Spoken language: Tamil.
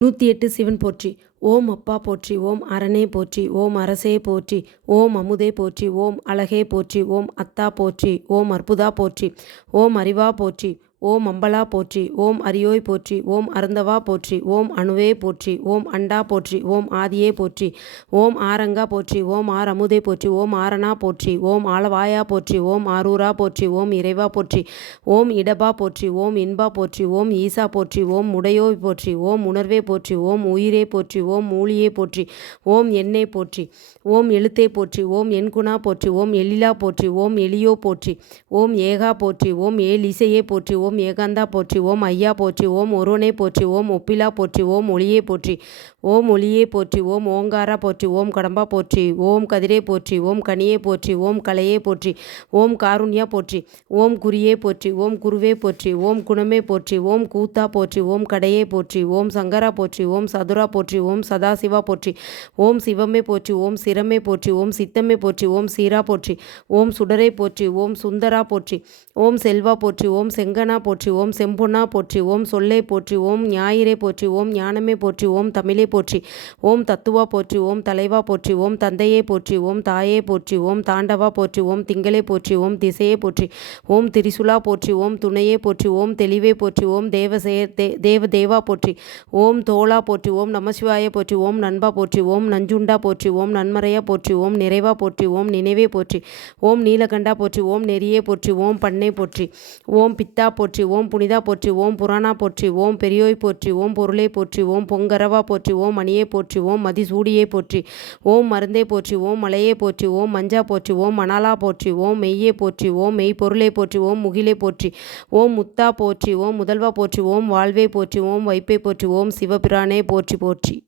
நூற்றி எட்டு சிவன் போற்றி. ஓம் அப்பா போற்றி ஓம் அரணே போற்றி ஓம் அரசே போற்றி ஓம் அமுதே போற்றி ஓம் அழகே போற்றி ஓம் அத்தா போற்றி ஓம் அற்புதா போற்றி ஓம் அறிவா போற்றி ஓம் அம்பலா போற்றி ஓம் அரியோய் போற்றி ஓம் அருந்தவா போற்றி ஓம் அணுவே போற்றி ஓம் அண்டா போற்றி ஓம் ஆதியே போற்றி ஓம் ஆரங்கா போற்றி ஓம் ஆர் அமுதே போற்றி ஓம் ஆரணா போற்றி ஓம் ஆளவாயா போற்றி ஓம் ஆரூரா போற்றி ஓம் இறைவா போற்றி ஓம் இடபா போற்றி ஓம் இன்பா போற்றி ஓம் ஈசா போற்றி ஓம் உடையோய் போற்றி ஓம் உணர்வே போற்றி ஓம் உயிரே போற்றி ஓம் மூலியே போற்றி ஓம் எண்ணே போற்றி ஓம் எழுத்தே போற்றி ஓம் என்குணா போற்றி ஓம் எழிலா போற்றி ஓம் எலியோ போற்றி ஓம் ஏகா போற்றி ஓம் ஏல் இசையே போற்றி ஓம் ஓம் ஏகாந்தா போற்றி ஓம் ஐயா போற்றி ஓம் ஒருவனே போற்றி ஓம் ஒப்பிலா போற்றி ஓம் ஒளியே போற்றி ஓம் ஒளியை போற்றி ஓம் ஓங்காரா போற்றி ஓம் கடம்பா போற்றி ஓம் கதிரே போற்றி ஓம் கனியே போற்றி ஓம் கலையே போற்றி ஓம் காருண்யா போற்றி ஓம் குறியே போற்றி ஓம் குருவே போற்றி ஓம் குணமே போற்றி ஓம் கூத்தா போற்றி ஓம் கடையே போற்றி ஓம் சங்கரா போற்றி ஓம் சதுரா போற்றி ஓம் சதாசிவா போற்றி ஓம் சிவமே போற்றி ஓம் சிரமே போற்றி ஓம் சித்தமே போற்றி ஓம் சீரா போற்றி ஓம் சுடரை போற்றி ஓம் சுந்தரா போற்றி ஓம் செல்வா போற்றி ஓம் செங்கனா போற்றி ஓம் செம்பொன்னா போற்றி ஓம் சொல்லே போற்றி ஓம் ஞாயிறே போற்றி ஓம் ஞானமே போற்றி ஓம் தமிழே போற்றி ஓம் தத்துவா போற்றி ஓம் தலைவா போற்றி ஓம் தந்தையே போற்றி ஓம் தாயே போற்றி ஓம் தாண்டவா போற்றி ஓம் திங்களே போற்றி ஓம் திசையே போற்றி ஓம் திரிசுலா போற்றி ஓம் துணையே போற்றி ஓம் தெளிவே போற்றி ஓம் தேவசே தே தேவ தேவா போற்றி ஓம் தோளா போற்றுவோம் நமசிவாயை நமசிவாய போற்றி ஓம் நண்பா போற்றி ஓம் நஞ்சுண்டா போற்றி ஓம் நன்மறையா போற்றி ஓம் நிறைவா போற்றி ஓம் நினைவே போற்றி ஓம் நீலகண்டா போற்றி ஓம் நெறியே போற்றி ஓம் பண்ணை போற்றி ஓம் பித்தா போற்றி போற்றி ஓம் புனிதா போற்றி ஓம் புராணா போற்றி ஓம் பெரியோய் போற்றி ஓம் பொருளே போற்றி ஓம் பொங்கரவா போற்றி ஓம் மணியை போற்றி ஓம் மதிசூடியே போற்றி ஓம் மருந்தே போற்றி ஓம் மலையே போற்றி ஓம் மஞ்சா போற்றி ஓம் மணாலா போற்றி ஓம் மெய்யே போற்றி ஓம் மெய் பொருளே போற்றி ஓம் முகிலே போற்றி ஓம் முத்தா போற்றி ஓம் முதல்வா போற்றி ஓம் வாழ்வே போற்றி ஓம் வைப்பை போற்றி ஓம் சிவபிரானே போற்றி போற்றி.